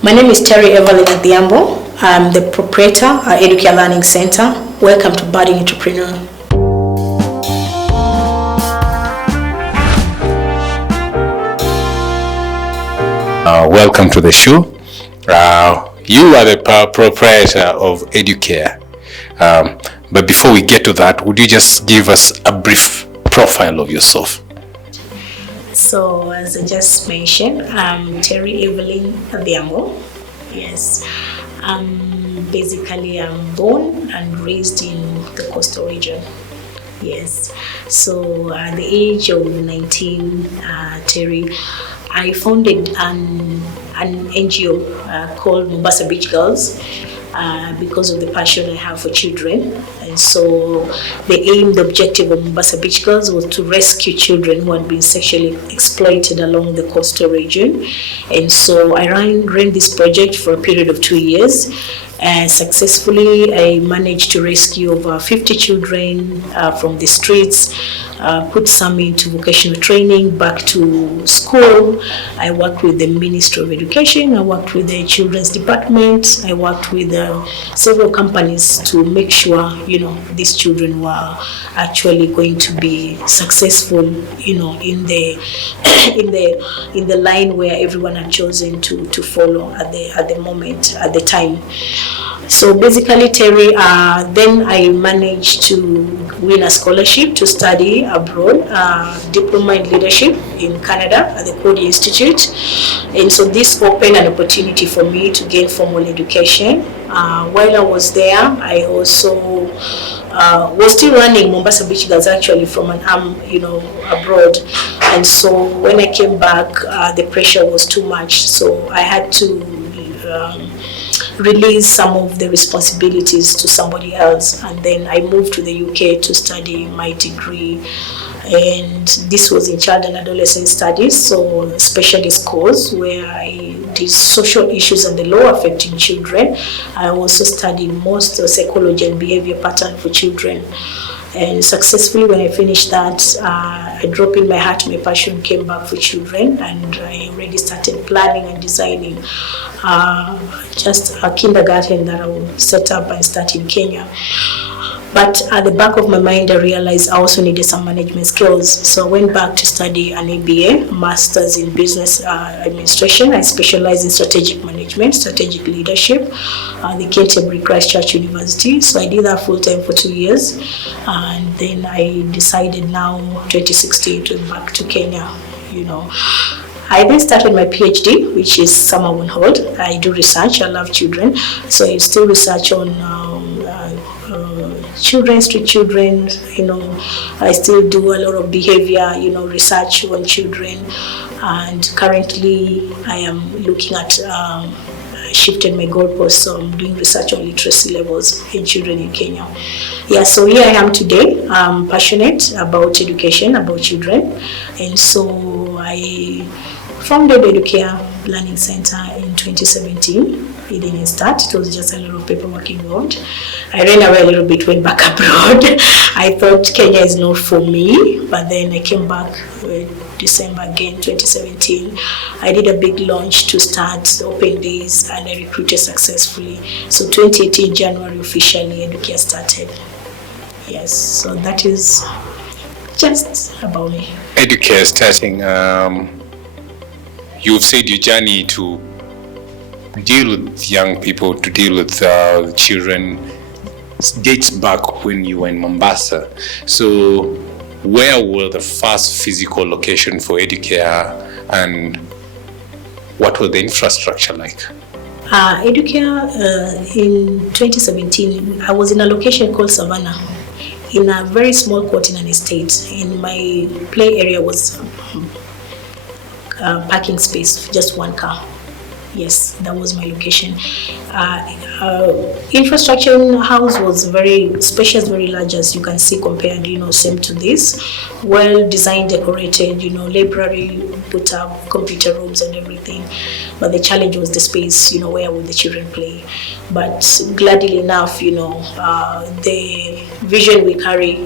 My name is Terry Evelyn Adhiambo. I'm the proprietor at Educative Learning Center. Welcome to Budding Entrepreneur. Welcome to the show. You are the proprietor of Educare. But before we get to that, would you just give us a brief profile of yourself? So, as I just mentioned, I'm Terry Evelyn Adhiambo. Yes. Basically, I'm born and raised in the coastal region. Yes. So, at the age of 19, Terry, I founded an NGO called Mombasa Beach Girls because of the passion I have for children. And so the objective of Mombasa Beach Girls was to rescue children who had been sexually exploited along the coastal region. And so I ran this project for a period of 2 years. Successfully, I managed to rescue over 50 children from the streets, put some into vocational training, back to school. I worked with the Ministry of Education, I worked with the Children's Department, I worked with several companies to make sure, these children were actually going to be successful, in the in the line where everyone had chosen to follow at the time. So basically, Terry, then I managed to win a scholarship to study abroad, diploma in leadership in Canada at the Cody Institute. And so this opened an opportunity for me to gain formal education. While I was there, I also was still running Mombasa Beach Girls actually from an arm, abroad. And so when I came back, the pressure was too much. So I had to release some of the responsibilities to somebody else, and then I moved to the UK to study my degree, and this was in child and adolescent studies, so specialist course where I did social issues and the law affecting children. I also studied most psychology and behavior pattern for children. And successfully, when I finished that, I dropped in my heart, my passion came back for children, and I already started planning and designing just a kindergarten that I will set up and start in Kenya. But at the back of my mind, I realized I also needed some management skills. So I went back to study an MBA, Master's in Business Administration. I specialize in strategic management, strategic leadership, the KUTV Christchurch University. So I did that full time for 2 years. And then I decided now, 2016, to go back to Kenya, I then started my PhD, which is summer on hold. I do research, I love children. So I still research on children, street children, I still do a lot of behavior, research on children. And currently I am looking at, shifted my goalposts, so I'm doing research on literacy levels in children in Kenya. Yeah, so here I am today. I'm passionate about education, about children. And so I founded Educare Learning Center in 2017. It didn't start, it was just a little paperwork involved. I ran away a little bit, went back abroad. I thought Kenya is not for me, but then I came back December again, 2017. I did a big launch to start open days, and I recruited successfully. So 2018 January officially Educare started. Yes, so that is just about me. Educare starting, you've said your journey to deal with young people, to deal with children, dates back when you were in Mombasa. So where were the first physical location for Educare, and what was the infrastructure like? Educare in 2017, I was in a location called Savannah, in a very small court in an estate. In my play area was parking space, just one car. Yes, that was my location. Infrastructure in the house was very spacious, very large, as you can see, compared, same to this. Well designed, decorated, library, put up computer rooms and everything. But the challenge was the space, where would the children play. But gladly enough, the vision we carry,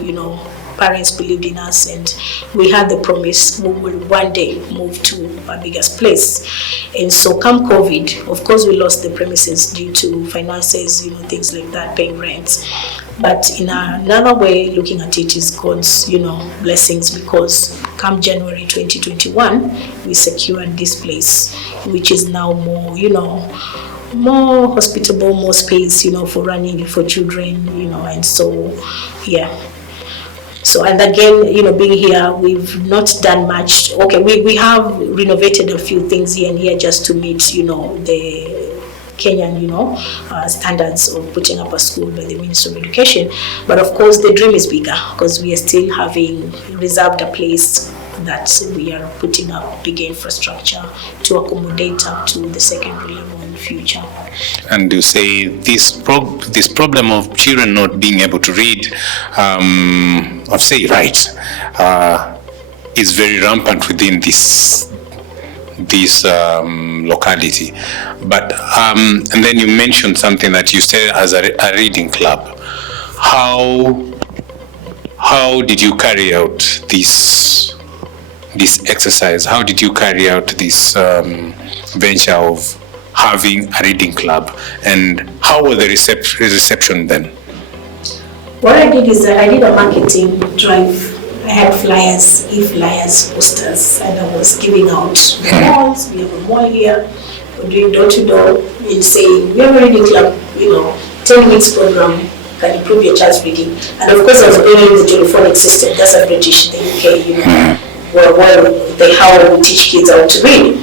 parents believed in us, and we had the promise we will one day move to a bigger place. And so come COVID, of course we lost the premises due to finances, things like that, paying rents. But in another way, looking at it is God's, blessings, because come January 2021, we secured this place, which is now more, more hospitable, more space, for running for children, and so, yeah. So, and again, being here, we've not done much. Okay, we have renovated a few things here and here just to meet, the Kenyan, standards of putting up a school by the Ministry of Education. But of course, the dream is bigger, because we are still having reserved a place that we are putting up bigger infrastructure to accommodate up to the secondary level in the future. And you say this problem of children not being able to read, I'll say right, is very rampant within this locality. But and then you mentioned something that you said as a reading club. How did you carry out this exercise? How did you carry out this venture of having a reading club, and how was the reception then? What I did is that I did a marketing drive. I had flyers, e-flyers, posters, and I was giving out the malls. We have a mall here. We're doing door-to-door in saying, we have a reading club, 10 weeks program can improve your child's reading. And of course, I was bringing the telephonic system. That's a British, the UK, how we teach kids how to read.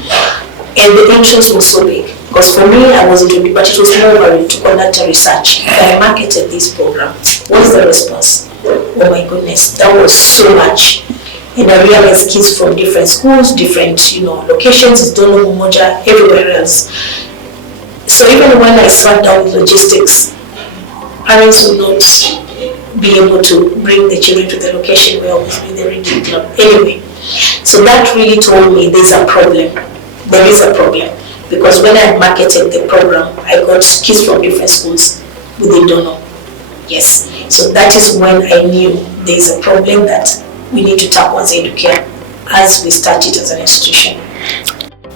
And the interest was so big. Because for me, I was into it, but it was more to conduct a research. I marketed this program. What's the response? Oh my goodness, that was so much. And I realized kids from different schools, different locations, Dono, Umoja, everywhere else. So even when I sat down with logistics, parents would not be able to bring the children to the location where I was in the reading club anyway. So that really told me there's a problem. There is a problem. Because when I marketed the program, I got kids from different schools within Dono. Yes. So that is when I knew there's a problem that we need to tap as educare as we started as an institution.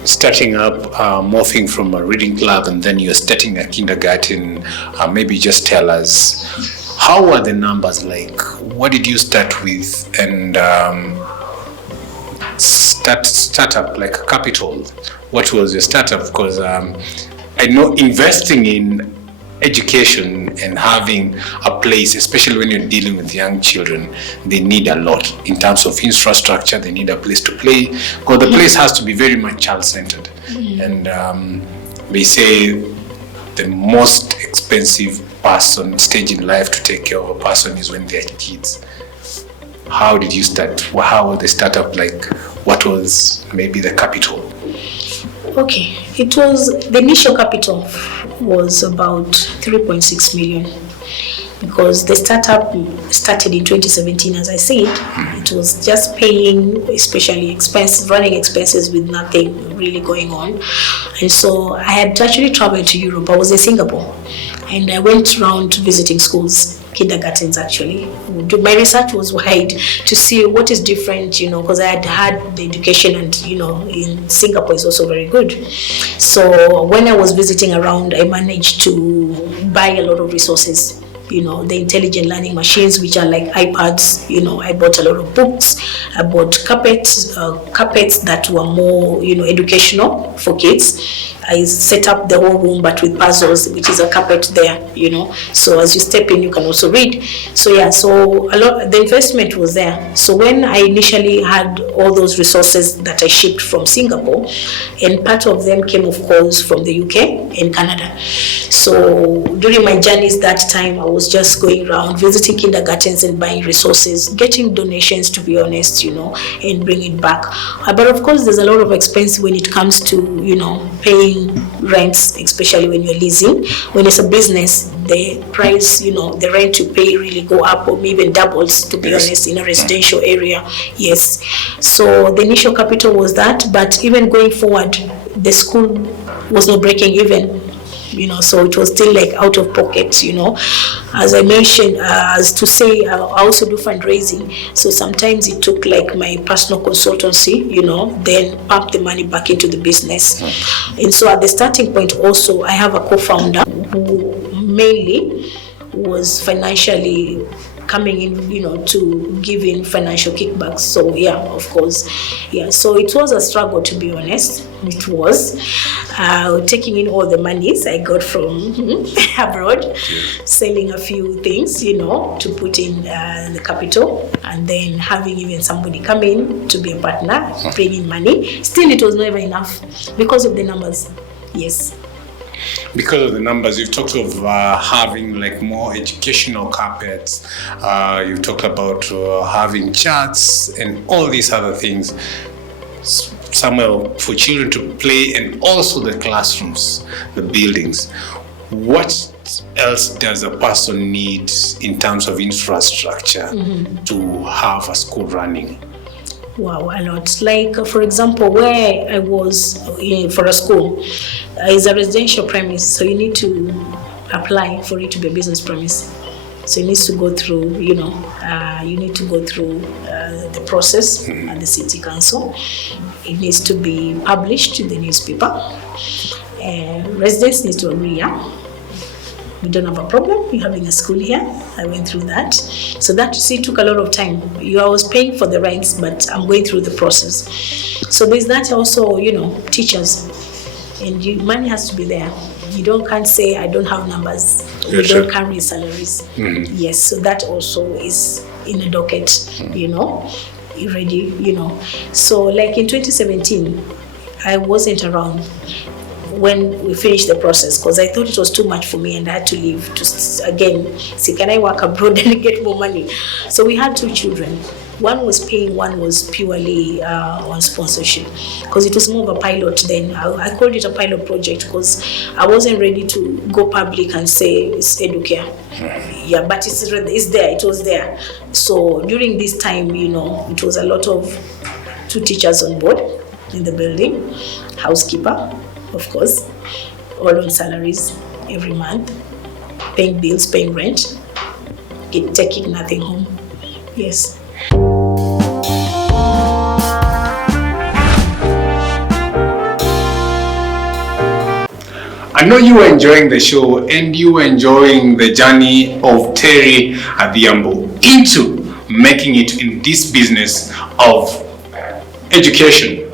Starting up, morphing from a reading club, and then you're starting a kindergarten, maybe just tell us, how are the numbers like? What did you start with? And startup, like capital. What was your startup? Because I know investing in education and having a place, especially when you're dealing with young children, they need a lot in terms of infrastructure. They need a place to play, because the place has to be very much child-centered. And they say the most expensive stage in life to take care of a person is when they're kids. How did you start? How was the startup like? What was maybe the capital? Okay, the initial capital was about 3.6 million, because the startup started in 2017, as I said. It was just paying, especially running expenses with nothing really going on. And so I had actually traveled to Europe. I was in Singapore, and I went around visiting schools, kindergartens actually. My research was wide to see what is different, because I had had the education, and in Singapore is also very good. So when I was visiting around, I managed to buy a lot of resources, the intelligent learning machines, which are like iPads. I bought a lot of books. I bought carpets that were more, educational for kids. I set up the whole room, but with puzzles, which is a carpet there, So as you step in, you can also read. So yeah, so the investment was there. So when I initially had all those resources that I shipped from Singapore, and part of them came, of course, from the UK and Canada. So during my journeys that time, I was just going around visiting kindergartens and buying resources, getting donations, to be honest, and bring it back. But of course, there's a lot of expense when it comes to, paying rents, especially when you're leasing. When it's a business, the price, the rent you pay really go up, or maybe doubles, to be honest, in a residential area. Yes. So the initial capital was that, but even going forward, the school was not breaking even. so it was still like out of pocket, as I mentioned, as to say, I also do fundraising, so sometimes it took like my personal consultancy, then pump the money back into the business. And so at the starting point also, I have a co-founder who mainly was financially coming in, to give in financial kickbacks. So yeah, of course, yeah. So it was a struggle, to be honest. It was taking in all the monies I got from abroad, selling a few things, to put in the capital, and then having even somebody come in to be a partner, bring in money. Still, it was never enough because of the numbers. Yes. Because of the numbers, you've talked of having like more educational carpets. You've talked about having charts and all these other things. Somewhere for children to play, and also the classrooms, the buildings. What else does a person need in terms of infrastructure to have a school running? Wow, a lot. Like, for example, where I was for a school is a residential premise, so you need to apply for it to be a business premise. So it needs to go through, you need to go through the process at the city council. It needs to be published in the newspaper. Residents need to agree, we don't have a problem, we're having a school here. I went through that. So that, took a lot of time. I was paying for the rents, but I'm going through the process. So there's that also, teachers. And money has to be there. Can't say I don't have numbers. We don't carry salaries. Yes, so that also is in a docket, already, So like in 2017, I wasn't around when we finished the process, because I thought it was too much for me and I had to leave to again see, can I work abroad and get more money? So we had 2 children. One was paying, one was purely on sponsorship, because it was more of a pilot then. I called it a pilot project because I wasn't ready to go public and say it's educare. Yeah, but it's there, it was there. So during this time, it was a lot of 2 teachers on board in the building, housekeeper, of course, all on salaries every month, paying bills, paying rent, taking nothing home. Yes. I know you were enjoying the show, and you were enjoying the journey of Terry Adhiambo into making it in this business of education.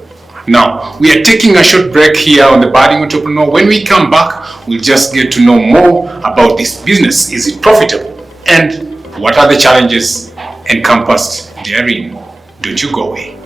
Now, we are taking a short break here on The Budding Entrepreneur. When we come back, we'll just get to know more about this business. Is it profitable? And what are the challenges encompassed therein? Don't you go away.